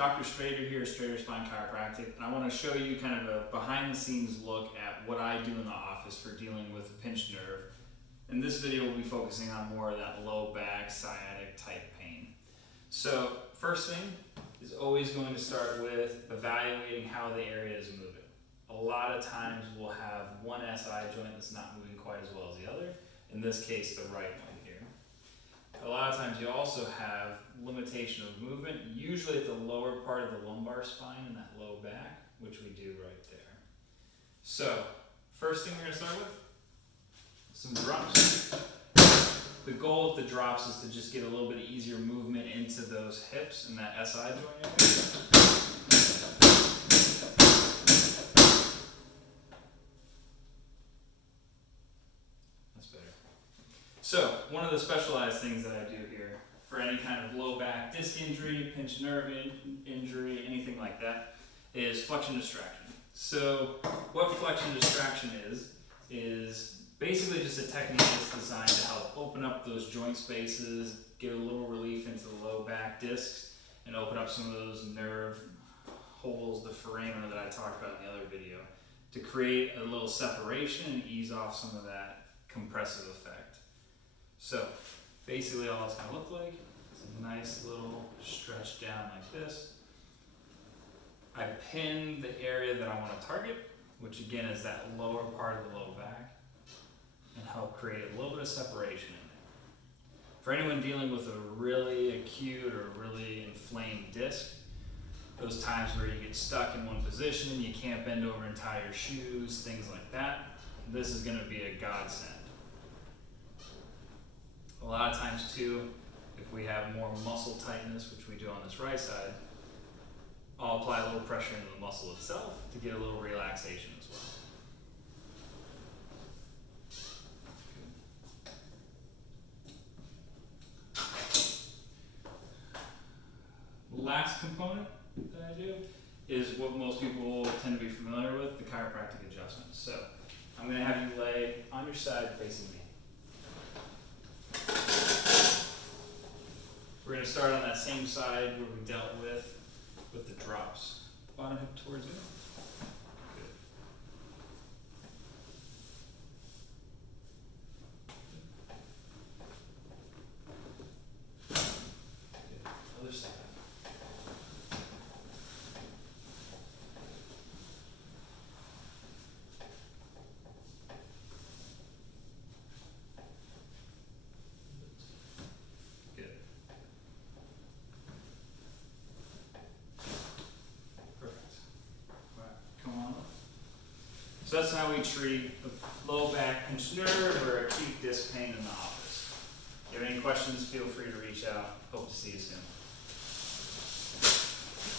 Dr. Strader here, Strader Spine Chiropractic, and I want to show you kind of a behind the scenes look at what I do in the office for dealing with a pinched nerve. In this video, we'll be focusing on more of that low back, sciatic type pain. So first thing is always going to start with evaluating how the area is moving. A lot of times we'll have one SI joint that's not moving quite as well as the other. In this case, the right one here. A lot of times you also have limitation of movement, usually at the lower part of the lumbar spine and that low back, which we do right there. So, first thing we're going to start with, some drops. The goal of the drops is to just get a little bit easier movement into those hips and that SI joint area. So, one of the specialized things that I do here for any kind of low back disc injury, pinched nerve injury, anything like that, is flexion distraction. So, what flexion distraction is basically just a technique that's designed to help open up those joint spaces, give a little relief into the low back discs, and open up some of those nerve holes, the foramina that I talked about in the other video, to create a little separation and ease off some of that compressive effect. So basically all it's going to look like is a nice little stretch down like this. I pin the area that I want to target, which again is that lower part of the low back, and help create a little bit of separation in there. For anyone dealing with a really acute or really inflamed disc, those times where you get stuck in one position, you can't bend over and tie your shoes, things like that, this is going to be a godsend. A lot of times too, if we have more muscle tightness, which we do on this right side, I'll apply a little pressure into the muscle itself to get a little relaxation as well. Last component that I do is what most people tend to be familiar with, the chiropractic adjustment. So I'm going to have you lay on your side facing me. We're going to start on that same side where we dealt with the drops. Bottom hip towards you. Good. Good. Other side. So that's how we treat a low back pinched nerve or acute disc pain in the office. If you have any questions, feel free to reach out. Hope to see you soon.